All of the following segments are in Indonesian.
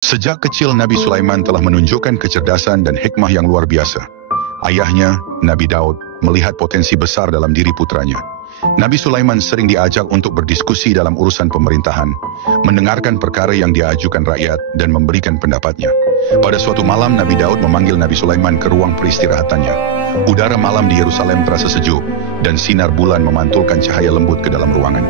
Sejak kecil Nabi Sulaiman telah menunjukkan kecerdasan dan hikmah yang luar biasa. Ayahnya, Nabi Daud, melihat potensi besar dalam diri putranya. Nabi Sulaiman sering diajak untuk berdiskusi dalam urusan pemerintahan, mendengarkan perkara yang diajukan rakyat, dan memberikan pendapatnya. Pada suatu malam Nabi Daud memanggil Nabi Sulaiman ke ruang peristirahatannya. Udara malam di Yerusalem terasa sejuk, dan sinar bulan memantulkan cahaya lembut ke dalam ruangan.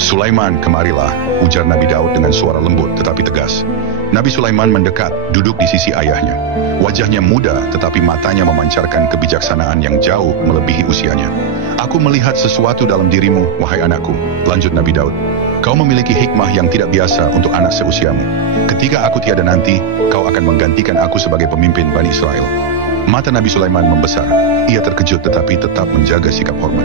"Sulaiman, kemarilah," ujar Nabi Daud dengan suara lembut tetapi tegas. Nabi Sulaiman mendekat, duduk di sisi ayahnya. Wajahnya muda, tetapi matanya memancarkan kebijaksanaan yang jauh melebihi usianya. "Aku melihat sesuatu dalam dirimu, wahai anakku," lanjut Nabi Daud. "Kau memiliki hikmah yang tidak biasa untuk anak seusiamu. Ketika aku tiada nanti, kau akan menggantikan aku sebagai pemimpin Bani Israel." Mata Nabi Sulaiman membesar. Ia terkejut tetapi tetap menjaga sikap hormat.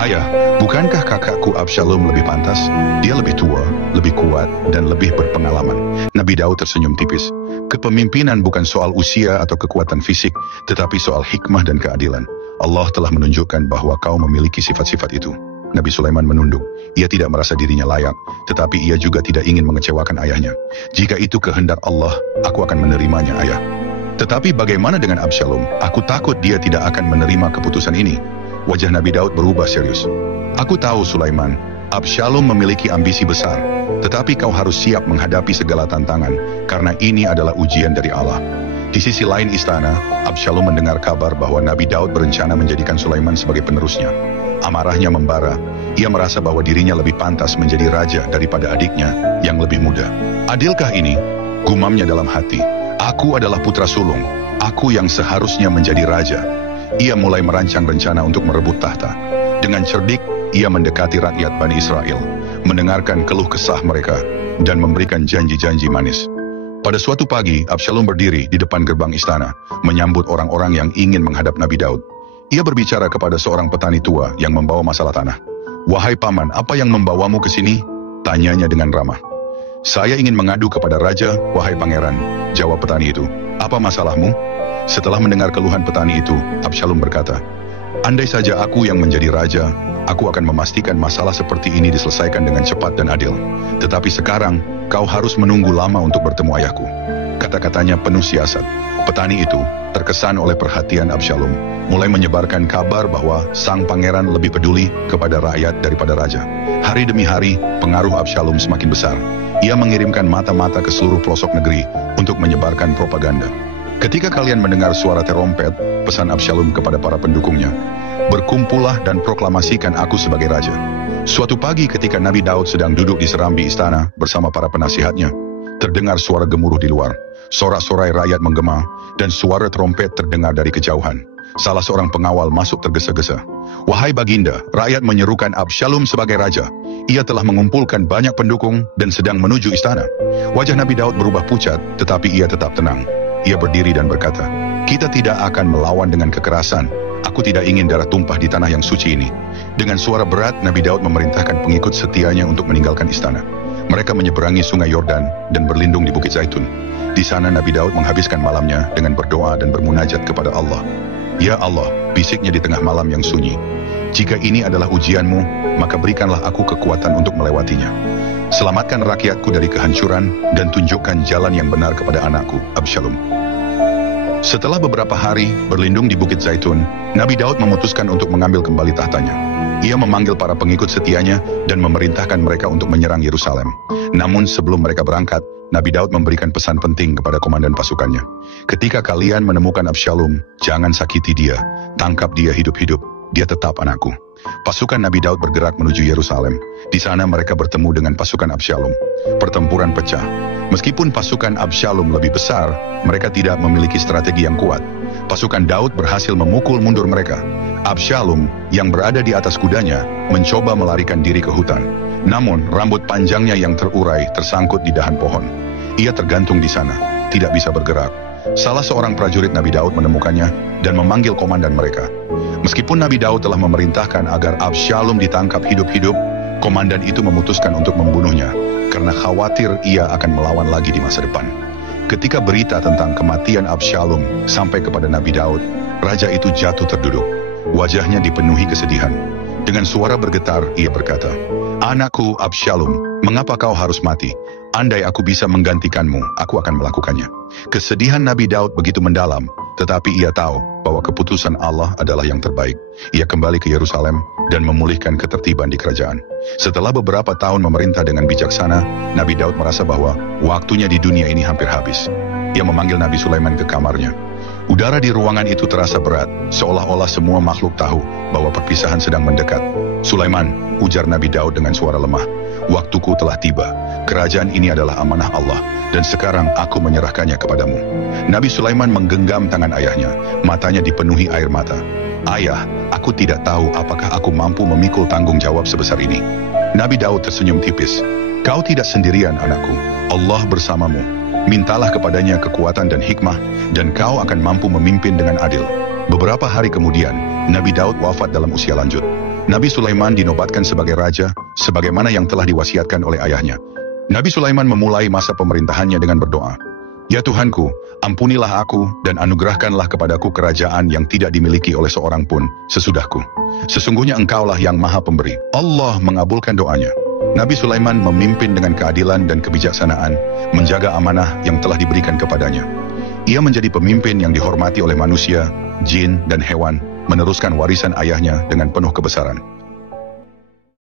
"Ayah, bukankah kakakku Absalom lebih pantas? Dia lebih tua, lebih kuat, dan lebih berpengalaman." Nabi Daud tersenyum tipis. "Kepemimpinan bukan soal usia atau kekuatan fisik, tetapi soal hikmah dan keadilan. Allah telah menunjukkan bahwa kau memiliki sifat-sifat itu." Nabi Sulaiman menunduk. Ia tidak merasa dirinya layak, tetapi ia juga tidak ingin mengecewakan ayahnya. "Jika itu kehendak Allah, aku akan menerimanya, ayah. Tetapi bagaimana dengan Absalom? Aku takut dia tidak akan menerima keputusan ini." Wajah Nabi Daud berubah serius. "Aku tahu, Sulaiman, Absalom memiliki ambisi besar, tetapi kau harus siap menghadapi segala tantangan, karena ini adalah ujian dari Allah." Di sisi lain istana, Absalom mendengar kabar bahwa Nabi Daud berencana menjadikan Sulaiman sebagai penerusnya. Amarahnya membara. Ia merasa bahwa dirinya lebih pantas menjadi raja daripada adiknya yang lebih muda. "Adilkah ini?" gumamnya dalam hati. "Aku adalah putra sulung. Aku yang seharusnya menjadi raja." Ia mulai merancang rencana untuk merebut tahta. Dengan cerdik, ia mendekati rakyat Bani Israel, mendengarkan keluh kesah mereka, dan memberikan janji-janji manis. Pada suatu pagi, Absalom berdiri di depan gerbang istana, menyambut orang-orang yang ingin menghadap Nabi Daud. Ia berbicara kepada seorang petani tua yang membawa masalah tanah. "Wahai paman, apa yang membawamu ke sini?" tanyanya dengan ramah. "Saya ingin mengadu kepada raja, wahai pangeran," jawab petani itu. "Apa masalahmu?" Setelah mendengar keluhan petani itu, Absalom berkata, "Andai saja aku yang menjadi raja, aku akan memastikan masalah seperti ini diselesaikan dengan cepat dan adil. Tetapi sekarang, kau harus menunggu lama untuk bertemu ayahku." Kata-katanya penuh siasat. Petani itu, terkesan oleh perhatian Absalom, mulai menyebarkan kabar bahwa sang pangeran lebih peduli kepada rakyat daripada raja. Hari demi hari, pengaruh Absalom semakin besar. Ia mengirimkan mata-mata ke seluruh pelosok negeri untuk menyebarkan propaganda. "Ketika kalian mendengar suara terompet," pesan Absalom kepada para pendukungnya, "berkumpullah dan proklamasikan aku sebagai raja." Suatu pagi ketika Nabi Daud sedang duduk di serambi istana bersama para penasihatnya, terdengar suara gemuruh di luar. Sorak-sorai rakyat menggema, dan suara trompet terdengar dari kejauhan. Salah seorang pengawal masuk tergesa-gesa. "Wahai baginda, rakyat menyerukan Absalom sebagai raja. Ia telah mengumpulkan banyak pendukung dan sedang menuju istana." Wajah Nabi Daud berubah pucat, tetapi ia tetap tenang. Ia berdiri dan berkata, "Kita tidak akan melawan dengan kekerasan. Aku tidak ingin darah tumpah di tanah yang suci ini." Dengan suara berat, Nabi Daud memerintahkan pengikut setianya untuk meninggalkan istana. Mereka menyeberangi sungai Yordan dan berlindung di Bukit Zaitun. Di sana Nabi Daud menghabiskan malamnya dengan berdoa dan bermunajat kepada Allah. "Ya Allah," bisiknya di tengah malam yang sunyi, "jika ini adalah ujianmu, maka berikanlah aku kekuatan untuk melewatinya. Selamatkan rakyatku dari kehancuran dan tunjukkan jalan yang benar kepada anakku, Absalom." Setelah beberapa hari berlindung di Bukit Zaitun, Nabi Daud memutuskan untuk mengambil kembali tahtanya. Ia memanggil para pengikut setianya dan memerintahkan mereka untuk menyerang Yerusalem. Namun sebelum mereka berangkat, Nabi Daud memberikan pesan penting kepada komandan pasukannya. "Ketika kalian menemukan Absalom, jangan sakiti dia, tangkap dia hidup-hidup, dia tetap anakku." Pasukan Nabi Daud bergerak menuju Yerusalem. Di sana mereka bertemu dengan pasukan Absalom. Pertempuran pecah. Meskipun pasukan Absalom lebih besar, mereka tidak memiliki strategi yang kuat. Pasukan Daud berhasil memukul mundur mereka. Absalom, yang berada di atas kudanya, mencoba melarikan diri ke hutan. Namun, rambut panjangnya yang terurai tersangkut di dahan pohon. Ia tergantung di sana, tidak bisa bergerak. Salah seorang prajurit Nabi Daud menemukannya dan memanggil komandan mereka. Meskipun Nabi Daud telah memerintahkan agar Absalom ditangkap hidup-hidup, komandan itu memutuskan untuk membunuhnya, karena khawatir ia akan melawan lagi di masa depan. Ketika berita tentang kematian Absalom sampai kepada Nabi Daud, raja itu jatuh terduduk. Wajahnya dipenuhi kesedihan. Dengan suara bergetar, ia berkata, "Anakku Absalom, mengapa kau harus mati? Andai aku bisa menggantikanmu, aku akan melakukannya. Kesedihan Nabi Daud begitu mendalam, tetapi ia tahu bahwa keputusan Allah adalah yang terbaik. Ia kembali ke Yerusalem dan memulihkan ketertiban di kerajaan. Setelah beberapa tahun memerintah dengan bijaksana, Nabi Daud merasa bahwa waktunya di dunia ini hampir habis. Ia memanggil Nabi Sulaiman ke kamarnya. Udara di ruangan itu terasa berat, seolah-olah semua makhluk tahu bahwa perpisahan sedang mendekat. Sulaiman, ujar Nabi Daud dengan suara lemah, waktuku telah tiba. Kerajaan ini adalah amanah Allah, dan sekarang aku menyerahkannya kepadamu. Nabi Sulaiman menggenggam tangan ayahnya, matanya dipenuhi air mata. Ayah, aku tidak tahu apakah aku mampu memikul tanggung jawab sebesar ini. Nabi Daud tersenyum tipis. Kau tidak sendirian, anakku. Allah bersamamu. Mintalah kepadanya kekuatan dan hikmah, dan kau akan mampu memimpin dengan adil. Beberapa hari kemudian, Nabi Daud wafat dalam usia lanjut. Nabi Sulaiman dinobatkan sebagai raja, sebagaimana yang telah diwasiatkan oleh ayahnya. Nabi Sulaiman memulai masa pemerintahannya dengan berdoa. Ya Tuhanku, ampunilah aku dan anugerahkanlah kepadaku kerajaan yang tidak dimiliki oleh seorang pun sesudahku. Sesungguhnya Engkaulah yang Maha Pemberi. Allah mengabulkan doanya. Nabi Sulaiman memimpin dengan keadilan dan kebijaksanaan, menjaga amanah yang telah diberikan kepadanya. Ia menjadi pemimpin yang dihormati oleh manusia, jin, dan hewan, meneruskan warisan ayahnya dengan penuh kebesaran.